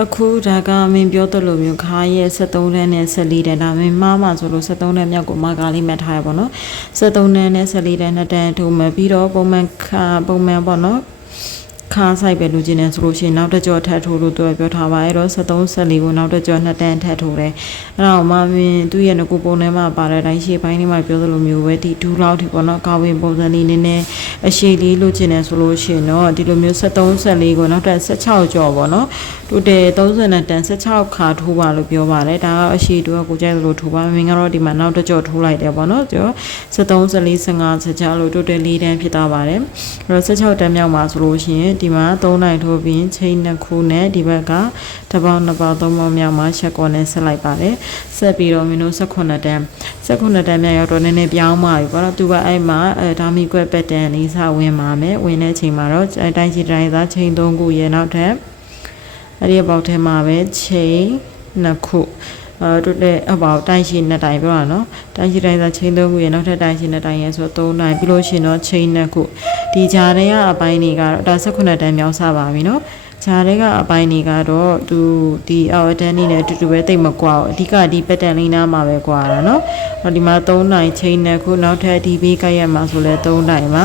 အခုဒါကမင်းပြောသလိုမျိုးခါရဲ့73တန်းနဲ့14တန်းဒါမင်းမှားမှဆိုလို့73တန်းမြောက်ကိုမာကာလေးမှတ်ထားရပါတော့73တန်းနဲ့14တန်းနှစ်တန်းထိုးမှပြီးတော့ပုံမှန်ခါပုံမှန်ပေါ့နော် ခါဆိုင်ပဲလူချင်းနေဆိုလို့ရှိရင်နောက်တစ်ကြောထပ်ထိုးလို့သူကပြောထားပါအဲ့တော့73 14ကိုနောက်တစ်ကြောနှစ်တန်းထပ်ထိုးတယ်အဲ့တော့မမင်းသူ့ရဲ့ငကူပုံထဲမှာပါတဲ့အတိုင်းရှေ့ပိုင်းလေးမှာပြောသလိုမျိုးပဲဒီဒူးလောက်ထိပေါ့နော်ကာဝင်ပုံစံလေးနည်းနည်းအရှိလေးလူချင်းနေဆိုလို့ရှိရင်တော့ဒီလိုမျိုး73 14ကိုနောက်ထပ်16ကြောပေါ့နော်တူတယ်30တန်း16ခါထိုးပါလို့ပြောပါတယ်ဒါကအရှိတူကကိုကြိုက်သလိုထိုးပါမင်းကတော့ဒီမှာနောက်တစ်ကြောထိုးလိုက်တယ်ပေါ့နော်ကျော်73 14 15 16လို့တူတယ်၄တန်းဖြစ်သွားပါတယ်အဲ့တော့16တန်းမြောက်မှာဆိုလို့ရှိရင်ဒီမှာ3နိုင်ထိုးပြီးချိန်နှစ်ခုနဲ့ဒီဘက်ကတစ်ပေါင်းနှစ်ပေါင်းသုံးပေါင်းမြောက်မှာချက်ကောနဲ့ဆက်လိုက်ပါတယ်ဆက်ပြီးတော့မင်းတို့18တန်း18တန်းမြောက်ရောက်တော့နည်းနည်းပြောင်းပါပြီပေါ့နော်သူကအဲ့မှာအဲဒါမီကွက်ပက်တန်လေးစဝင်ပါမယ်ဝင်တဲ့ချိန်မှာတော့အတိုင်းချီတိုင်းသားချိန်3ခုရဲ့နောက်ထပ်အဲ့ဒီအပေါက်ထဲမှာပဲချိန်နှစ်ခု အဲတို့တဲ့အပေါက်တိုင်းရှိနှစ်တိုင်ပြောတာနော်တိုင်းရှိတိုင်းသာချိန်သုံးခုရနောက်ထပ်တိုင်းရှိနှစ်တိုင်ရဆိုတော့၃တိုင်ပြီးလို့ရှိရင်တော့ချိန်နှစ်ခုဒီဂျာတွေကအပိုင်းတွေကတော့ဒါ18တန်းမြောက်စပါပြီနော်ဂျာတွေကအပိုင်းတွေကတော့သူဒီအော်အတန်းနေနဲ့အတူတူပဲတိတ်မကွာဘူးအဓိကဒီပက်တန်လေးနားမှာပဲကွာတာနော်ဟောဒီမှာ၃တိုင်ချိန်နှစ်ခုနောက်ထပ်ဒီဘေးကရက်မှာဆိုလဲ၃တိုင်ပါ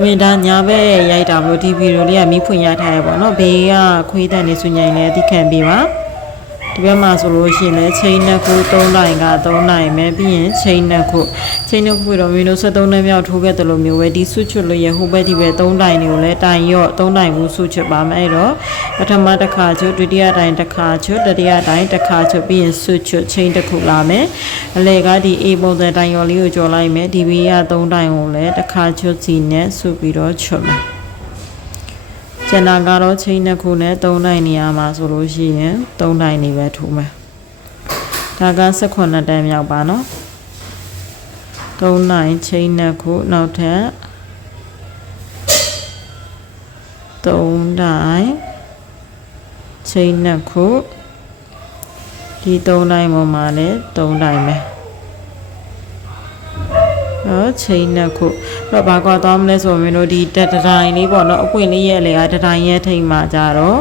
ဝင်ဒါညာဘက်ရိုက်တာမလို့ဒီဗီဒီယိုလေးကမီးဖွင့်ရထားရပေါ့နော်ဘေးကခွေးတန်နေဆွညင်လဲအသိခံပေးပါ ဒီဘက်မှာဆိုလို့ရှိရင်လည်းချိန်နှစ်ခု၃နိုင်က၃နိုင်ပဲပြီးရင်ချိန်နှစ်ခုချိန်နှစ်ခုတော့မင်းတို့73နှစ်မြောက်ထိုးခဲ့တယ်လို့မျိုးပဲဒီဆွချွတ်လို့ရဟိုဘက်ဒီဘက်၃နိုင်တွေကိုလည်းတိုင်ရော့၃နိုင်ကိုဆွချွတ်ပါမယ်အဲ့တော့ပထမတစ်ခါချွတ်ဒုတိယတိုင်တစ်ခါချွတ်တတိယတိုင်တစ်ခါချွတ်ပြီးရင်ဆွချွတ်ချိန်တစ်ခုလာမယ်အလဲကဒီ A ပုံစံတိုင်ရော်လေးကိုကြော်လိုက်မယ်ဒီဘေးက၃တိုင်ကိုလည်းတစ်ခါချွတ်စီနဲ့ဆွပြီးတော့ချွတ်မယ် ကျန်တာကတော့ချိန်နှစ်ခုနဲ့၃နိုင်နေရမှာဆိုလို့ရှိရင်၃နိုင်နေပဲထိုးမယ်ဒါက18တန်းမြောက်ပါနော်၃နိုင်ချိန်နှစ်ခုနောက်ထပ်၃နိုင်ချိန်နှစ်ခုဒီ၃နိုင်ပေါ်မှာလည်း၃နိုင်ပဲ နော်ချိန်နှစ်ခုတော့ဘာကွာသွားမလဲဆိုရင်မင်းတို့ဒီတက်တတိုင်းလေးပေါ့နော်အပွင့်လေးရဲ့အလေကတတိုင်းရဲ့ထိတ်မှာကြတော့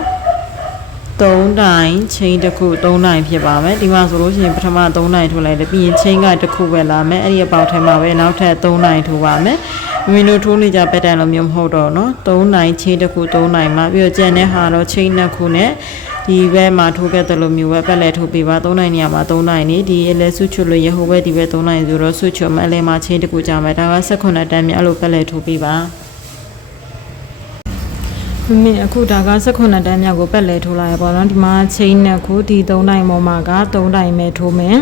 ၃တိုင်းချိန်တစ်ခု၃တိုင်းဖြစ်ပါမယ်ဒီမှာဆိုလို့ရှိရင်ပထမ၃တိုင်းထိုးလိုက်တယ်ပြီးရင်ချိန်ကတစ်ခုပဲလာမယ်အဲ့ဒီအပေါက်ထဲမှာပဲနောက်ထပ်၃တိုင်းထိုးပါမယ်မင်းတို့ထိုးနေကြပက်တန်လိုမျိုးမဟုတ်တော့နော်၃တိုင်းချိန်တစ်ခု၃တိုင်းမှာပြီးတော့ကျန်တဲ့ဟာတော့ချိန်နှစ်ခုနဲ့ ဒီဘက်မှာထိုးခဲ့တယ်လို့မျိုးပဲပက်လက်ထိုးပေးပါ၃နိုင်နေရာမှာ၃နိုင်နေဒီအလဲဆွချွတ်လို့ရဟိုဘက်ဒီဘက်၃နိုင်ဆိုတော့ဆွချွတ်မအလဲမှာချင်းတစ်ခုကြာမယ်ဒါက18တန်းမြအဲ့လိုပက်လက်ထိုးပေးပါမမင်းအခုဒါက18တန်းမြောက်ကိုပက်လဲထိုးလာရပေါ့နော်ဒီမှာချင်းနှစ်ခုဒီ၃နိုင်ပေါ်မှာက၃နိုင်ပဲထိုးမယ်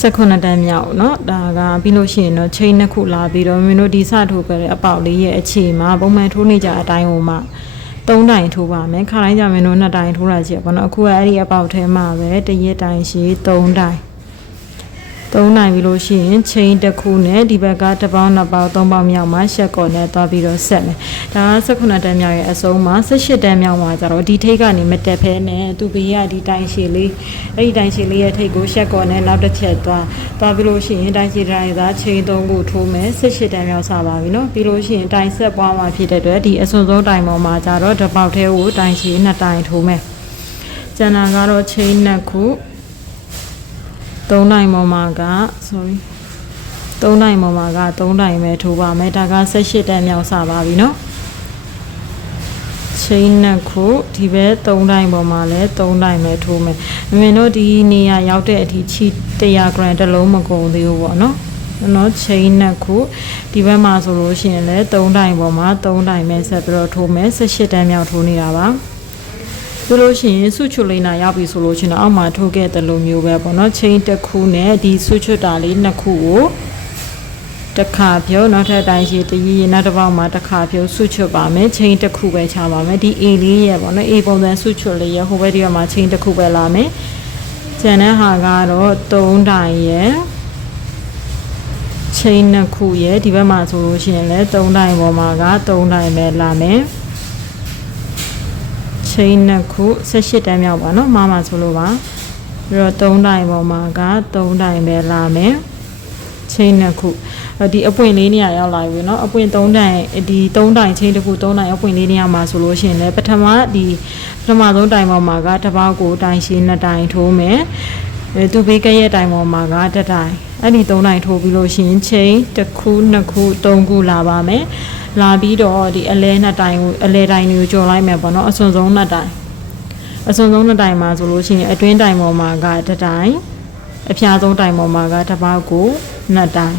18တန်းမြောက်เนาะဒါကပြီးလို့ရှိရင်တော့ချိန်နှစ်ခုလာပြီးတော့မင်းတို့ဒီစထိုးခဲ့တဲ့အပေါက်လေးရဲ့အခြေမှာပုံမှန်ထိုးနေကြအတိုင်းဟိုမှာ ၃တိုင်ထိုးပါမယ်ခါတိုင်းကြမင်းတို့နှစ်တိုင်ထိုးတာရှိရပါတော့အခုကအဲ့ဒီအပေါက်ထဲမှာပဲတရက်တိုင်ရှိ၃တိုင် ၃နိုင်ပြီလို့ရှိရင်ချိန်တစ်ခုနဲ့ဒီဘက်ကတစ်ပေါင်းနှစ်ပေါင်းသုံးပေါင်းမြောက်မှာရှက်ကော်နဲ့သွားပြီးတော့ဆက်မယ်ဒါက18တန်းမြောက်ရဲ့အဆုံးမှာ18တန်းမြောက်မှာကျတော့ဒီထိတ်ကနေမတက်ဖဲနဲ့သူဘေးကဒီတိုင်ရှည်လေးအဲ့ဒီတိုင်ရှည်လေးရဲ့ထိတ်ကိုရှက်ကော်နဲ့နောက်တစ်ချက်သွားသွားပြီးလို့ရှိရင်တိုင်ရှည်တိုင်းသာချိန်သုံးခုထိုးမယ်18တန်းမြောက်စပါပြီနော်ပြီးလို့ရှိရင်တိုင်ဆက်ပွားမှာဖြစ်တဲ့အတွက်ဒီအစွန်ဆုံးတိုင်ပေါ်မှာကျတော့တစ်ပေါက်သေးကိုတိုင်ရှည်နှစ်တိုင်ထိုးမယ်ကျန်တာကတော့ချိန်နှစ်ခု 3နိုင်ပေါ်မှာက sorry 3နိုင်ပေါ်မှာက3နိုင်ပဲထိုးပါမယ်ဒါက18တန်းမြောက်စပါပြီเนาะချိန်နှစ်ခုဒီဘက်3တိုင်းပေါ်မှာလည်း3တိုင်းပဲထိုးမယ်မမင်းတို့ဒီနေရာရောက်တဲ့အထိချီ100 gram တစ်လုံးမကုန်သေးဘူးပေါ့နော်နော်ချိန်နှစ်ခုဒီဘက်မှာဆိုလို့ရှိရင်လည်း3တိုင်းပေါ်မှာ3တိုင်းပဲဆက်ပြီးတော့ထိုးမယ်18တန်းမြောက်ထိုးနေတာပါ ဆိုလို့ရှိရင်ဆုချွလိနာရောက်ပြီဆိုလို့ရှိရင်တော့အောက်မှာထိုးခဲ့တဲ့လိုမျိုးပဲပေါ့နော်ချိန်တစ်ခုနဲ့ဒီဆုချွတာလေးနှစ်ခုကိုတစ်ခါဖြုတ်နောက်ထပ်တိုင်းရှိတရီနောက်တစ်ပေါက်မှာတစ်ခါဖြုတ်ဆုချွပါမယ်ချိန်တစ်ခုပဲချပါမယ်ဒီ A လေးရဲ့ပေါ့နော် A ပုံစံဆုချွလေးရဲ့ဟိုဘက်ဒီဘက်မှာချိန်တစ်ခုပဲလာမယ်ကျန်တဲ့ဟာကတော့3တိုင်ရဲ့ချိန်နှစ်ခုရဲ့ဒီဘက်မှာဆိုလို့ရှိရင်လည်း3တိုင်ပေါ်မှာက3တိုင်ပဲလာမယ် ချိန်နှစ်ခု18တန်းမြောက်ပါเนาะမမဆိုလို့ပါပြီးတော့3တိုင်ပေါ်မှာက3တိုင်ပဲလာမယ်ချိန်နှစ်ခုဒီအပွင့်လေးနေရာရောက်လာပြီเนาะအပွင့်3တိုင်ဒီ3တိုင်ချိန်တစ်ခု3တိုင်အပွင့်လေးနေရာမှာဆိုလို့ရှိရင်လည်းပထမဒီ ပထမဆုံးတိုင်ပေါ်မှာကတစ်ပေါက်ကိုတိုင်ရှည်နှစ်တိုင်ထိုးမယ်အဲသူဘေးကရဲ့တိုင်ပေါ်မှာကတစ်တိုင် အဲ့ဒီသုံးတိုင်ထိုးပြီးလို့ရှိရင်ချိန်တစ်ခုနှစ်ခုသုံးခုလာပါမယ်လာပြီးတော့ဒီအလဲနှစ်တိုင်ကိုအလဲတိုင်တွေကိုကြော်လိုက်မယ်ပေါ့နော်အစွန်ဆုံးနှစ်တိုင်အစွန်ဆုံးနှစ်တိုင်မှာဆိုလို့ရှိရင်အတွင်းတိုင်ပေါ်မှာကတစ်တိုင်အဖျားဆုံးတိုင်ပေါ်မှာကတစ်ပေါက်ကိုနှစ်တိုင်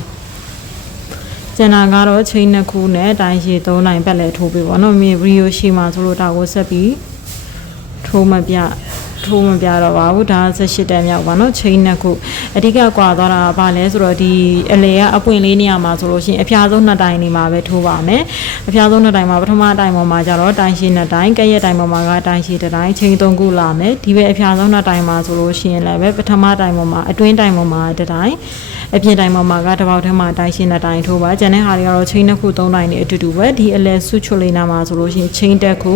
ကျန်တာကတော့ချိန်နှစ်ခုနဲ့တိုင်ရှည်၃နိုင်ပတ်လဲထိုးပေးပါတော့မြေဗီဒီယိုရှိမှဆိုလို့ဒါကိုဆက်ပြီးထိုးမပြ ထိုးမပြတော့ပါဘူးဒါ18တန်းမြောက်ပါနော်ချိန်နှစ်ခုအဓိကကွာသွားတာကဘာလဲဆိုတော့ဒီအလေကအပွင့်လေးနေရာမှာဆိုလို့ရှိရင်အဖျားဆုံးနှစ်တိုင်နေမှာပဲထိုးပါမယ်အဖျားဆုံးနှစ်တိုင်မှာပထမတိုင်ပေါ်မှာကျတော့တိုင်ရှည်နှစ်တိုင်ကဲ့ရဲ့တိုင်ပေါ်မှာကတိုင်ရှည်တစ်တိုင်ချိန်သုံးခုလာမယ်ဒီပဲအဖျားဆုံးနှစ်တိုင်မှာဆိုလို့ရှိရင်လည်းပဲပထမတိုင်ပေါ်မှာအတွင်းတိုင်ပေါ်မှာတစ်တိုင် အပြင်တိုင်ပေါ်မှာကတစ်ပေါက်ထဲမှာတိုင်ရှည်နှစ်တိုင်ထိုးပါကျန်တဲ့ဟာတွေကတော့ချိန်နှစ်ခုသုံးတိုင်နေအတူတူပဲဒီအလဲဆုချွတ်လေးနာမှာဆိုလို့ရှိရင်ချိန်တက်ခု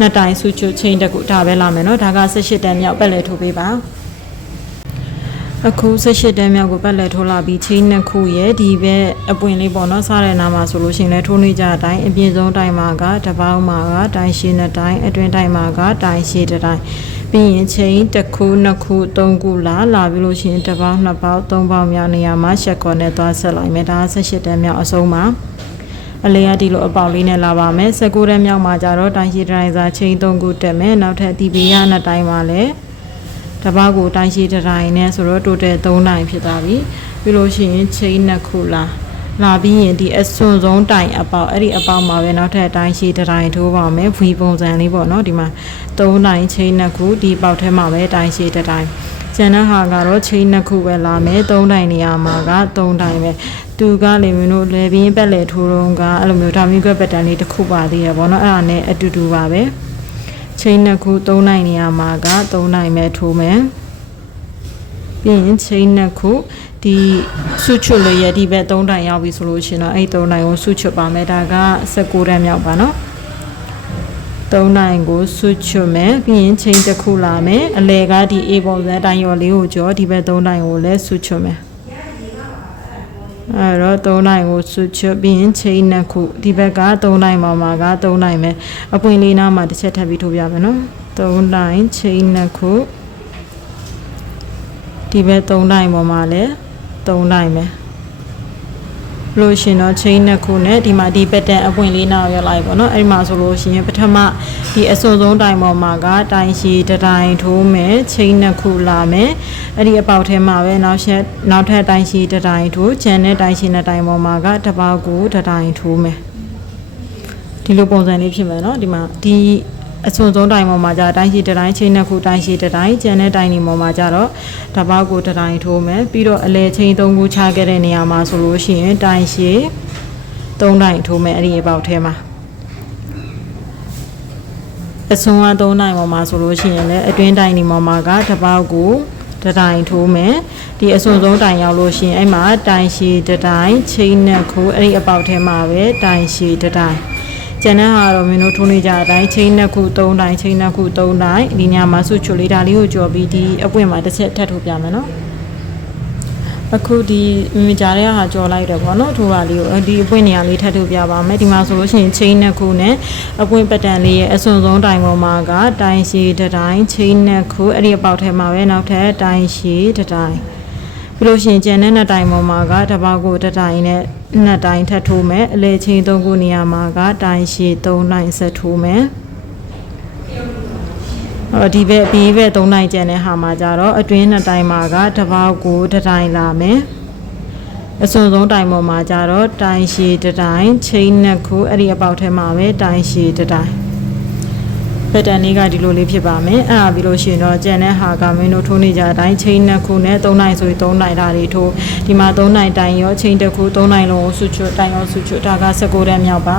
နှစ်တိုင်ဆုချွတ်ချိန်တက်ခုဒါပဲလာမယ်နော်ဒါက18တန်းမြောက်ပတ်လဲထိုးပေးပါအခု18တန်းမြောက်ကိုပတ်လက်ထိုးလာပြီးချင်းနှစ်ခုရဲ့ဒီဘက်အပွင့်လေးပေါ့နော်စားတဲ့နာမှာဆိုလို့ရှိရင်လည်းထိုးနေကြအတိုင်းအပြင်ဆုံးတိုင်းမှာကတစ်ပေါင်းမှာကတိုင်ရှည်နှစ်တိုင်းအတွင်းတိုင်းမှာကတိုင်ရှည်တစ်တိုင်း ပြီးရင်ချင်းတစ်ခုနှစ်ခုသုံးခုလာလာပြီးလို့ရှိရင်တစ်ပေါင်းနှစ်ပေါင်းသုံးပေါင်းမြောက်နေရာမှာရှက်ကော်နဲ့သွားဆက်လိုက်မယ်ဒါ18တန်းမြောက်အဆုံးပါအလေးရဒီလိုအပေါက်လေးနဲ့လာပါမယ်19တန်းမြောက်မှာကြတော့တိုင်ရှည်တိုင်းစာချင်း3ခုတက်မယ်နောက်ထပ်ဒီဘေးရနှစ်တိုင်းမှာလည်းတပောက်ကိုတိုင်းရှိတစ်တိုင်းနဲ့ဆိုတော့ total 3တိုင်းဖြစ်သွားပြီပြီးလို့ရှိရင်ချိန်နှစ်ခုလာ လာပြီးရင်ဒီအစွန်ဆုံးတိုင်အပေါက်အဲ့ဒီအပေါက်မှာပဲနောက်ထပ်တိုင်းရှိတစ်တိုင်းထိုးပါမယ် V ပုံစံလေးပေါ့နော်ဒီမှာ3တိုင်းချိန်နှစ်ခုဒီပေါက်ထဲမှာပဲတိုင်းရှိတစ်တိုင်းကျန်တဲ့ဟာကတော့ချိန်နှစ်ခုပဲလာမယ်3တိုင်းနေရာမှာက3တိုင်းပဲသူကလေမင်းတို့လေပြင်းပက်လေထိုးတော့ကအဲ့လိုမျိုးဒါမျိုးကွက်ပက်တန်လေးတစ်ခုပါသေးရပေါ့နော်အဲ့ဒါနဲ့အတူတူပါပဲချိန်နှစ်ခု၃နိုင်နေရာမှာက၃နိုင်ပဲထိုးမယ်ပြီးရင်ချိန်နှစ်ခု ဒီဆုချွတ်လို့ရဒီဘက်၃တိုင်ရောက်ပြီဆိုလို့ရှိရင်တော့အဲ့၃တိုင်ကိုဆုချွတ်ပါမယ်ဒါက16တန်းမြောက်ပါနော်၃နိုင်ကိုဆုချွတ်မယ်ပြီးရင်ချိန်တစ်ခုလာမယ်အလဲကဒီ A ပုံစံတိုင်ရော်လေးကိုကြောဒီဘက်၃တိုင်ကိုလည်းဆုချွတ်မယ်အဲ့တော့၃နိုင်ကိုဆွတ်ချပြီးရင်ချိန်နှစ်ခုဒီဘက်က၃နိုင်မှာမှာက၃နိုင်ပဲအပွင့်လေးနားမှာတစ်ချက်ထပ်ပြီးထိုးပြမယ်နော်၃နိုင်ချိန်နှစ်ခုဒီဘက်၃နိုင်ပေါ်မှာလည်း ၃နိုင်ပဲလို့ရှင်တော့ချိန်နှစ်ခုနဲ့ဒီမှာဒီပက်တန်အပွင့်လေးနားကိုရောက်လိုက်ပေါ့နော်အဲ့ဒီမှာဆိုလို့ရှိရင်ပထမဒီအစွန်ဆုံးတိုင်ပေါ်မှာကတိုင်ရှည်တစ်တိုင်ထိုးမယ်ချိန်နှစ်ခုလာမယ်အဲ့ဒီအပေါက်ထဲမှာပဲနောက်ဆက်နောက်ထပ်တိုင်ရှည်တစ်တိုင်ထိုးကျန်တဲ့တိုင်ရှည်နှစ်တိုင်ပေါ်မှာကတစ်ပေါက်ကိုတစ်တိုင်ထိုးမယ်ဒီလိုပုံစံလေးဖြစ်မယ်နော်ဒီမှာဒီ အစွန်ဆုံးတိုင်ပေါ်မှာじゃတိုင်းရှိတစ်တိုင်းချိန်နှစ်ခုတိုင်းရှိတစ်တိုင်းကျန်တဲ့တိုင်ဒီပေါ်မှာကြတော့တစ်ပေါက်ကိုတစ်တိုင်းထိုးမယ်ပြီးတော့အလဲချိန်သုံးခုချခဲ့တဲ့နေရာမှာဆိုလို့ရှိရင်တိုင်ရှိသုံးတိုင်ထိုးမယ်အဲ့ဒီအပေါက်ထဲမှာအစွန်ကသုံးတိုင်ပေါ်မှာဆိုလို့ရှိရင်လည်းအတွင်းတိုင်ဒီပေါ်မှာကတစ်ပေါက်ကိုတစ်တိုင်ထိုးမယ်ဒီအစွန်ဆုံးတိုင်ရောက်လို့ရှိရင်အဲ့မှာတိုင်ရှိတစ်တိုင်ချိန်နှစ်ခုအဲ့ဒီအပေါက်ထဲမှာပဲတိုင်ရှိတစ်တိုင် ကျန်တဲ့ဟာတော့မင်းတို့ထိုးနေကြတဲ့အတိုင်းချိန်နှစ်ခုသုံးတိုင်ချိန်နှစ်ခုသုံးတိုင်ဒီညမှာစုချွလေးဒါလေးကိုကြော်ပြီးဒီအပွင့်မှာတစ်ချက်ထပ်ထိုးပြမယ်နော်အခုဒီမြကြားတဲ့ဟာကြော်လိုက်တယ်ပေါ့နော်ထိုးပါလေးကိုဒီအပွင့်နေရာလေးထပ်ထုတ်ပြပါမယ်ဒီမှာဆိုလို့ရှိရင်ချိန်နှစ်ခုနဲ့အပွင့်ပတန်လေးရဲ့အစွန်ဆုံးတိုင်ပေါ်မှာကတိုင်ရှိတစ်တိုင်ချိန်နှစ်ခုအဲ့ဒီအပေါက်ထဲမှာပဲနောက်ထပ်တိုင်ရှိတစ်တိုင် ပြီးလို့ရှိရင်ကျန်တဲ့နှစ်တိုင်ပေါ်မှာကတစ်ပေါက်ကိုတစ်တိုင်နဲ့နှစ်တိုင်ထပ်ထိုးမယ်အလေချိန်သုံးခုနေရာမှာကတိုင်ရှိသုံးတိုင်ဆက်ထိုးမယ်အော်ဒီဘက်ဒီဘက်၃နိုင်ကျန်တဲ့ဟာမှာကြတော့အတွင်းနှစ်တိုင်မှာကတစ်ပေါက်ကိုတစ်တိုင်လာမယ်အစွန်ဆုံးတိုင်ပေါ်မှာကြတော့တိုင်ရှည်တစ်တိုင်ချိန်နှစ်ခုအဲ့ဒီအပေါက်ထဲမှာပဲတိုင်ရှည်တစ်တိုင် pattern လေးကဒီလိုလေးဖြစ်ပါမယ်အဲ့ဒါပြီးလို့ရှိရင်တော့ကြံတဲ့ဟာကမင်းတို့ထိုးနေကြအတိုင်းချိန်နှစ်ခုနဲ့၃နိုင်ဆိုရင်၃နိုင်ဓာတ်တွေထိုးဒီမှာ၃နိုင်တိုင်ရောချိန်တစ်ခု၃နိုင်လုံးကိုစုချွတ်တိုင်ရောစုချွတ်ဒါက16တန်းမြောက်ပါ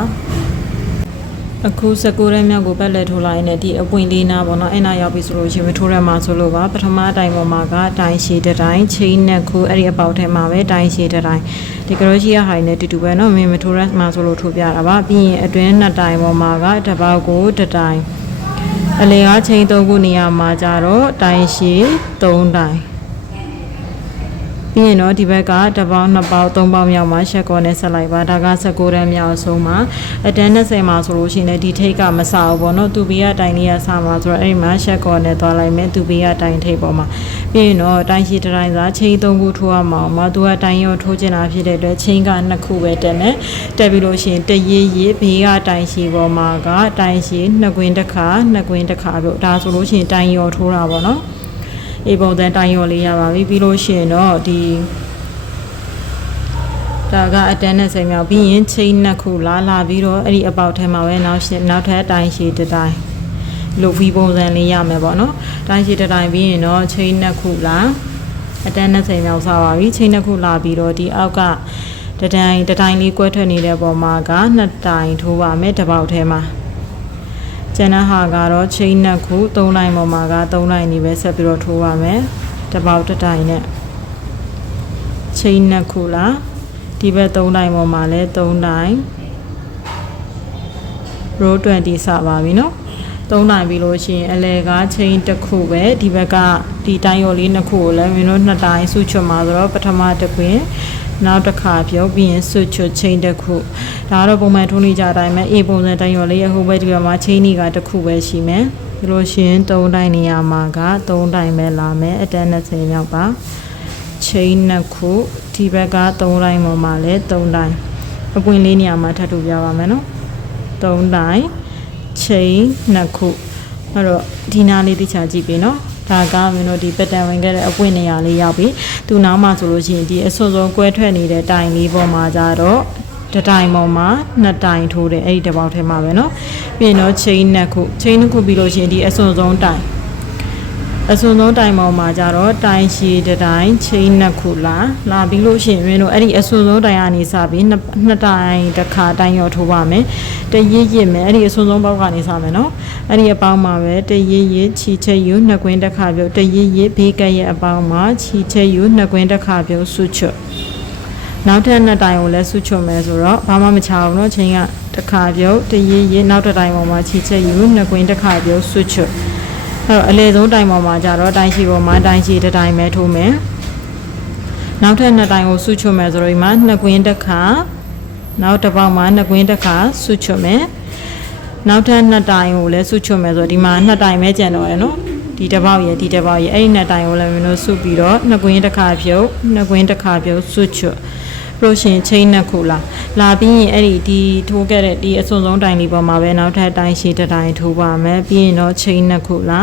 အခု19ရက်မြောက်ကိုပတ်လက်ထိုးလိုက်ရင်လည်းဒီအပွင့်လေးနာပေါ့နော်အဲ့နာရောက်ပြီဆိုလို့ရှင်မထိုးရမှာဆိုလို့ပါပထမအတိုင်းပေါ်မှာကတိုင်ရှည်တတိုင်းချိန်နဲ့ခုအဲ့ဒီအပေါက်ထဲမှာပဲတိုင်ရှည်တတိုင်းဒီကရောရှိရဟိုင်းနဲ့တူတူပဲနော်မင်းမထိုးရမှာဆိုလို့ထိုးပြတာပါပြီးရင်အတွင်းနှစ်တိုင်ပေါ်မှာကတစ်ပေါက်ကိုတစ်တိုင် အလယ်ကချိန်သုံးခုနေရာမှာကြတော့တိုင်ရှည်၃တိုင် ပြီးရင်တော့ဒီဘက်ကတစ်ပေါင်းနှစ်ပေါင်းသုံးပေါင်းမြောက်မှာရှက်ကောနဲ့ဆက်လိုက်ပါဒါက19တန်းမြောက်အဆုံးမှာအတန်း20မှာဆိုလို့ရှိရင်လည်းဒီထိတ်ကမစဘူးပေါ့နော်သူဘီကတိုင်လေးကစမှာဆိုတော့အဲ့ဒီမှာရှက်ကောနဲ့သွားလိုက်မယ်သူဘီကတိုင်ထိတ်ပေါ်မှာပြီးရင်တော့တိုင်ရှိတစ်တိုင်းစာချိန်3ခုထိုးရမှာအောင်မှာသူကတိုင်ရောထိုးချင်တာဖြစ်တဲ့အတွက်ချိန်က2ခုပဲတက်မယ်တက်ပြီးလို့ရှိရင်တရေးရေးဘေးကတိုင်ရှိပေါ်မှာကတိုင်ရှိ2ကွင်းတစ်ခါ2ကွင်းတစ်ခါလို့ဒါဆိုလို့ရှိရင်တိုင်ရောထိုးတာပေါ့နော် အေးပုံစံတိုင်းရော်လေးရပါပြီပြီးလို့ရှိရင်တော့ဒီဒါကအတန်းနဲ့စိမ်မြောက်ပြီးရင်ချိန်နှစ်ခုလာလာပြီးတော့အဲ့ဒီအပေါက်ထဲမှာပဲနောက်ရှင်းနောက်ထပ်တိုင်းရှိတစ်တိုင်းလို့ဗီပုံစံလေးရမယ်ပေါ့နော်တိုင်းရှိတစ်တိုင်းပြီးရင်တော့ချိန်နှစ်ခုလာအတန်းနဲ့စိမ်မြောက်စားပါပြီချိန်နှစ်ခုလာပြီးတော့ဒီအောက်ကတတိုင်းတတိုင်းလေးကွဲထွက်နေတဲ့ပုံမှာကနှစ်တိုင်းထိုးပါမယ်တစ်ပေါက်ထဲမှာ ကျန်တဲ့ဟာကတော့ချိန်နှစ်ခု၃လိုက်ပေါ်မှာက၃လိုက်နေပဲဆက်ပြီးတော့ထိုးပါမယ်တစ်ပေါက်တစ်တိုင်နဲ့ချိန်နှစ်ခုလားဒီဘက်၃လိုက်ပေါ်မှာလည်း၃တိုင် row 20စပါပြီနော်၃နိုင်ပြီလို့ရှိရင်အလဲကချိန်တစ်ခုပဲဒီဘက်ကဒီတိုင်းရော်လေးနှစ်ခုကိုလည်းမင်းတို့နှစ်တိုင်းစုချွတ်မှာဆိုတော့ပထမတစ်ခွင် နောက်တစ်ခါပြုတ်ပြီးရင်ဆွချွတ်ချိန်တစ်ခုဒါကတော့ပုံမှန်ထိုးနေကြအတိုင်းပဲအေးပုံစံတိုင်းရော်လေးရဲ့ဟိုဘက်ဒီဘက်မှာချိန်ကြီးကတစ်ခုပဲရှိမယ်ဒီလိုရှိရင်၃တိုင်းနေရာမှာက၃တိုင်းပဲလာမယ်အတန်း20ရောက်ပါချိန်နှစ်ခုဒီဘက်က၃တိုင်းပေါ်မှာလည်း၃တိုင်းအပွင့်လေးနေရာမှာထပ်ထူပြပါမယ်နော်၃တိုင်းချိန်နှစ်ခုအဲ့တော့ဒီနားလေးတိချာကြည့်ပြီနော် ဒါကမင်းတို့ဒီပက်တန်ဝင်ခဲ့တဲ့အပွင့်နေရာလေးရောက်ပြီသူနားမှာဆိုလို့ရှိရင်ဒီအစွန်စွန်ကွဲထွက်နေတဲ့တိုင်လေးပေါ်မှာကြတော့တစ်တိုင်ပေါ်မှာနှစ်တိုင်ထိုးတယ်အဲ့ဒီတစ်ပေါက်ထဲမှာပဲเนาะပြီးရင်တော့ချိန်နှစ်ခုချိန်နှစ်ခုပြီးလို့ရှိရင်ဒီအစွန်ဆုံးတိုင် အစွန်ဆုံးတိုင်ပေါ်မှာကြတော့တိုင်ရှည်တစ်တိုင်ချိန်နှစ်ခုလာလာပြီးလို့ရှိရင်မင်းတို့အဲ့ဒီအစွန်ဆုံးတိုင်ကနေစပြီးနှစ်နှစ်တိုင်တစ်ခါတိုင်ရောထိုးပါမယ်တရစ်ရစ်မယ်အဲ့ဒီအစွန်ဆုံးပေါက်ကနေစမယ်နော်အဲ့ဒီအပေါင်းမှာပဲတရစ်ရစ်ချီချက်ယူနှစ်ကွင်းတစ်ခါပြုတ်တရစ်ရစ်ဘေးကက်ရဲ့အပေါင်းမှာချီချက်ယူနှစ်ကွင်းတစ်ခါပြုတ်ဆွချွတ်နောက်ထပ်နှစ်တိုင်ကိုလည်းဆွချွတ်မယ်ဆိုတော့ဘာမှမချအောင်နော်ချင်းကတစ်ခါပြုတ်တရစ်ရစ်နောက်တစ်တိုင်ပေါ်မှာချီချက်ယူနှစ်ကွင်းတစ်ခါပြုတ်ဆွချွတ်အဲ့ တော့အလေဆုံးတိုင်ပေါ်မှာကြတော့တိုင်ရှိပေါ်မှာတိုင်ရှိတစ်တိုင်ပဲထိုးမယ်နောက်ထပ်နှစ်တိုင်ကိုဆွချွတ်မယ်ဆိုတော့ဒီမှာနှစ်ကွင်းတစ်ခါနောက်တစ်ပေါက်မှာနှစ်ကွင်းတစ်ခါဆွချွတ်မယ်နောက်ထပ်နှစ်တိုင်ကိုလည်းဆွချွတ်မယ်ဆိုတော့ဒီမှာနှစ်တိုင်ပဲကျန်တော့ရယ်နော်ဒီတစ်ပေါက်ရယ်ဒီတစ်ပေါက်ရယ်အဲ့ဒီနှစ်တိုင်ကိုလည်းမင်းတို့ဆွပြီးတော့နှစ်ကွင်းတစ်ခါပြုတ်နှစ်ကွင်းတစ်ခါပြုတ်ဆွချွတ် လို့ရှရင်ချိန်နှစ်ခုလာလာပြီးရင်အဲ့ဒီဒီထိုးခဲ့တဲ့ဒီအစွန်ဆုံးတိုင်လေးပေါ်မှာပဲနောက်ထပ်တိုင်ရှိတစ်တိုင်ထိုးပါမယ်ပြီးရင်တော့ချိန်နှစ်ခုလာ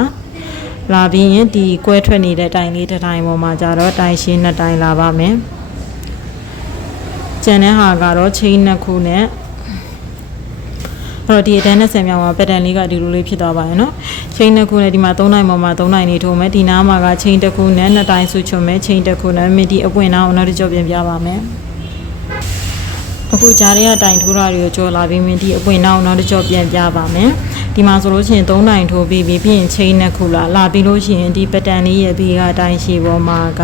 လာပြီးရင်ဒီကွဲထွက်နေတဲ့တိုင်လေးတစ်တိုင်ပေါ်မှာကြတော့တိုင်ရှိနှစ်တိုင်လာပါမယ်ကျန်တဲ့ဟာကတော့ချိန်နှစ်ခုနဲ့အဲ့တော့ဒီအတန်း20မြောက်မှာပက်တန်လေးကဒီလိုလေးဖြစ်သွားပါရဲ့နော်ချိန်တစ်ခုနဲ့ဒီမှာ3နိုင်ပေါ်မှာ3နိုင်နေထိုးမယ်ဒီနားမှာကချိန်တစ်ခုနဲ့2တိုင်ဆွချွတ်မယ်ချိန်တစ်ခုနဲ့မီဒီအပွင့်နားကိုနောက်တစ်ကြော့ပြင်ပြပါမယ် အခုကြားရတဲ့တိုင်ထိုးတာတွေကိုကြော်လာပြီးမင်းဒီအပွင့်နောက်နောက်တစ်ကြော့ပြန်ပြပါမယ်ဒီမှာဆိုလို့ရှိရင်3တိုင်ထိုးပြီးပြီးပြီးရင်ချိန်နှစ်ခုလာလာပြီးလို့ရှိရင်ဒီပက်တန်လေးရဲ့ဘေးကတိုင်ရှိပေါ်မှာက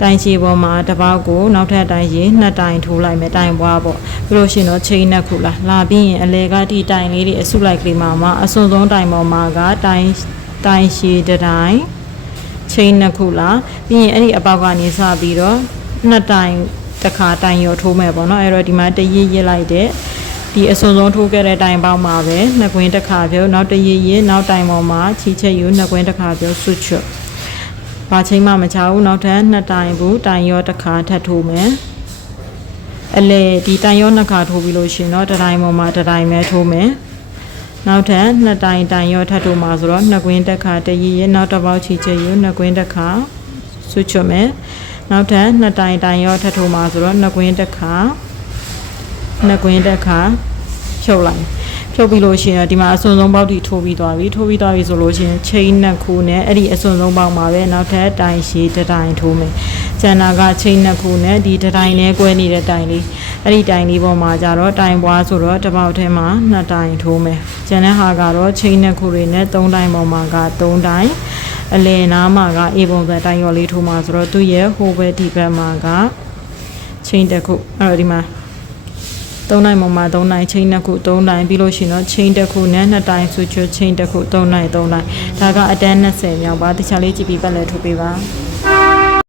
တိုင်ချီပေါ်မှာတစ်ပေါက်ကိုနောက်ထပ်တိုင်ချီနှစ်တိုင်ထိုးလိုက်မယ်တိုင်ပွားပေါ့ပြီးလို့ရှိရင်တော့ချိန်နှစ်ခုလာလာပြီးရင်အလဲကဒီတိုင်လေးတွေအစုလိုက်ကလေးမှာမှာအစွန်ဆုံးတိုင်ပေါ်မှာကတိုင်တိုင်ရှည်တစ်တိုင်ချိန်နှစ်ခုလာပြီးရင်အဲ့ဒီအပေါက်ကနေစပြီးတော့နှစ်တိုင် တစ်ခါတိုင်ရောထိုးမယ်ပေါ့နော်အဲ့တော့ဒီမှာတရစ်ရစ်လိုက်တဲ့ဒီအစွန်ဆုံးထိုးခဲ့တဲ့တိုင်ပေါက်မှာပဲနှစ်ကွင်းတစ်ခါပြုတ်နောက်တရစ်ရစ်နောက်တိုင်ပေါ်မှာချီချက်ယူနှစ်ကွင်းတစ်ခါပြုတ်ဆွချွတ်ဘာချိန်မှမချဘူးနောက်ထပ်နှစ်တိုင်ဘူးတိုင်ရောတစ်ခါထပ်ထိုးမယ်အလေဒီတိုင်ရောနှစ်ခါထိုးပြီးလို့ရှရင်တော့တစ်တိုင်ပေါ်မှာတစ်တိုင်ပဲထိုးမယ်နောက်ထပ်နှစ်တိုင်တိုင်ရောထပ်ထိုးမှာဆိုတော့နှစ်ကွင်းတစ်ခါတရစ်ရစ်နောက်တစ်ပေါက်ချီချက်ယူနှစ်ကွင်းတစ်ခါဆွချွတ်မယ် နောက်ထပ်နှစ်တိုင်တိုင်ရောထပ်ထိုးမှာဆိုတော့နှစ်ကွင်းတစ်ခါနှစ်ကွင်းတစ်ခါဖြုတ်လိုက်ဖြုတ်ပြီးလို့ရှိရင်ဒီမှာအစွန်ဆုံးပေါက်ထိထိုးပြီးသွားပြီထိုးပြီးသွားပြီဆိုလို့ရှိရင်ချိန်နှစ်ခုနဲ့အဲ့ဒီအစွန်ဆုံးပေါက်မှာပဲနောက်ထပ်တိုင်ရှည်တစ်တိုင်ထိုးမယ်ကျန်တာကချိန်နှစ်ခုနဲ့ဒီတစ်တိုင်နဲ့ကွဲနေတဲ့တိုင်လေးအဲ့ဒီတိုင်လေးပေါ်မှာကြတော့တိုင်ပွားဆိုတော့တစ်ပေါက်ထဲမှာနှစ်တိုင်ထိုးမယ်ကျန်တဲ့ဟာကတော့ချိန်နှစ်ခုတွေနဲ့သုံးတိုင်ပေါ်မှာကသုံးတိုင် အလယ်နားမှာကအေပုံစံတိုင်ရော်လေးထိုးမှာဆိုတော့သူ့ရဲ့ဟိုဘက်ဒီဘက်မှာကချိန်တစ်ခုအဲ့တော့ဒီမှာ3နိုင်ပေါ်မှာ3နိုင်ချိန်နှစ်ခု3နိုင်ပြီးလို့ရှိရင်တော့ချိန်တစ်ခုနဲ့2တိုင်ဆွချွချိန်တစ်ခု3နိုင်3နိုင်ဒါကအတန်း20မြောက်ပါတခြားလေးကြည့်ပြီးပတ်လည်ထုတ်ပေးပါ